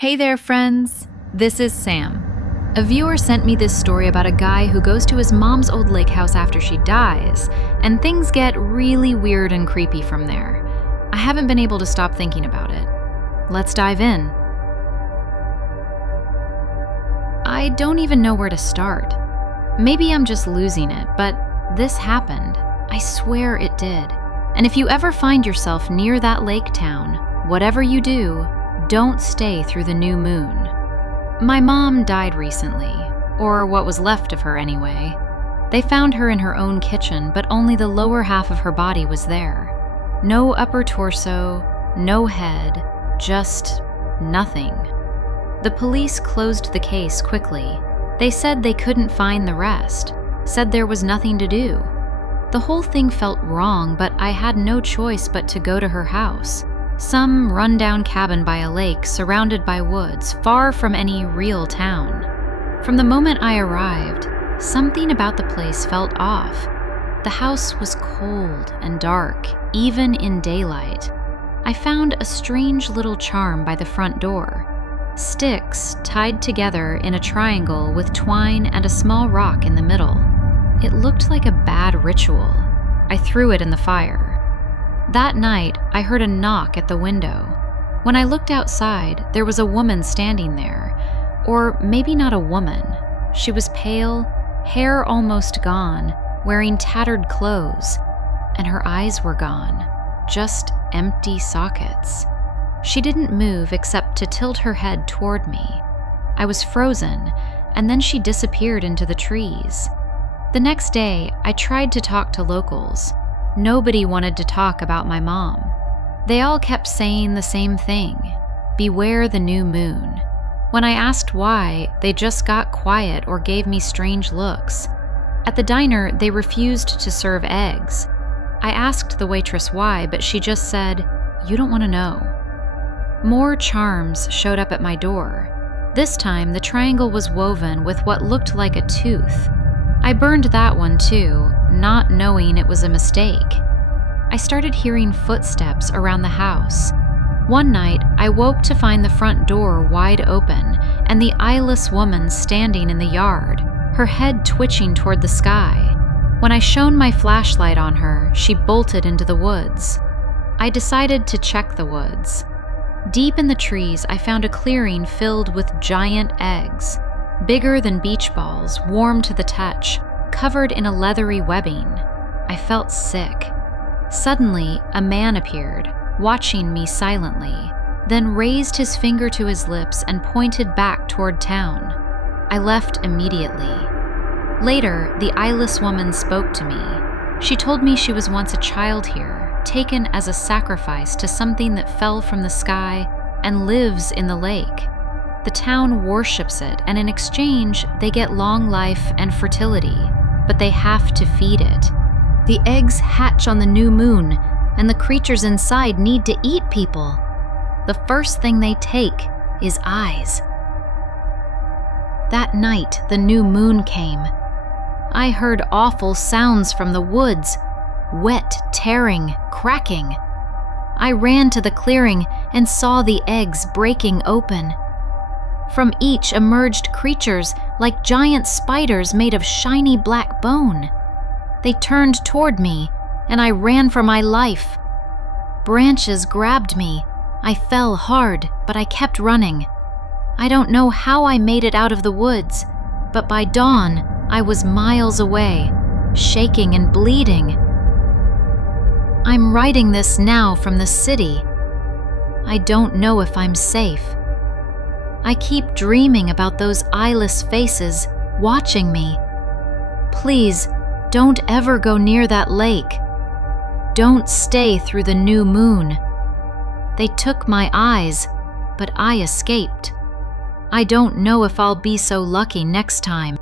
Hey there, friends! This is Sam. A viewer sent me this story about a guy who goes to his mom's old lake house after she dies, and things get really weird and creepy from there. I haven't been able to stop thinking about it. Let's dive in. I don't even know where to start. Maybe I'm just losing it, but this happened. I swear it did. And if you ever find yourself near that lake town, whatever you do, don't stay through the new moon. My mom died recently, or what was left of her anyway. They found her in her own kitchen, but only the lower half of her body was there. No upper torso, no head, just nothing. The police closed the case quickly. They said they couldn't find the rest, said there was nothing to do. The whole thing felt wrong, but I had no choice but to go to her house. Some rundown cabin by a lake surrounded by woods, far from any real town. From the moment I arrived, something about the place felt off. The house was cold and dark, even in daylight. I found a strange little charm by the front door. Sticks tied together in a triangle with twine and a small rock in the middle. It looked like a bad ritual. I threw it in the fire. That night, I heard a knock at the window. When I looked outside, there was a woman standing there. Or maybe not a woman. She was pale, hair almost gone, wearing tattered clothes, and her eyes were gone, just empty sockets. She didn't move except to tilt her head toward me. I was frozen, and then she disappeared into the trees. The next day, I tried to talk to locals. Nobody wanted to talk about my mom. They all kept saying the same thing: beware the new moon. When I asked why, they just got quiet or gave me strange looks. At the diner, they refused to serve eggs. I asked the waitress why, but she just said, "You don't want to know." More charms showed up at my door. This time, the triangle was woven with what looked like a tooth. I burned that one too, not knowing it was a mistake. I started hearing footsteps around the house. One night, I woke to find the front door wide open and the eyeless woman standing in the yard, her head twitching toward the sky. When I shone my flashlight on her, she bolted into the woods. I decided to check the woods. Deep in the trees, I found a clearing filled with giant eggs. Bigger than beach balls, warm to the touch, covered in a leathery webbing. I felt sick. Suddenly, a man appeared, watching me silently, then raised his finger to his lips and pointed back toward town. I left immediately. Later, the eyeless woman spoke to me. She told me she was once a child here, taken as a sacrifice to something that fell from the sky and lives in the lake. The town worships it, and in exchange, they get long life and fertility, but they have to feed it. The eggs hatch on the new moon, and the creatures inside need to eat people. The first thing they take is eyes. That night, the new moon came. I heard awful sounds from the woods, wet, tearing, cracking. I ran to the clearing and saw the eggs breaking open. From each emerged creatures like giant spiders made of shiny black bone. They turned toward me, and I ran for my life. Branches grabbed me. I fell hard, but I kept running. I don't know how I made it out of the woods, but by dawn, I was miles away, shaking and bleeding. I'm writing this now from the city. I don't know if I'm safe. I keep dreaming about those eyeless faces watching me. Please, don't ever go near that lake. Don't stay through the new moon. They took my eyes, but I escaped. I don't know if I'll be so lucky next time.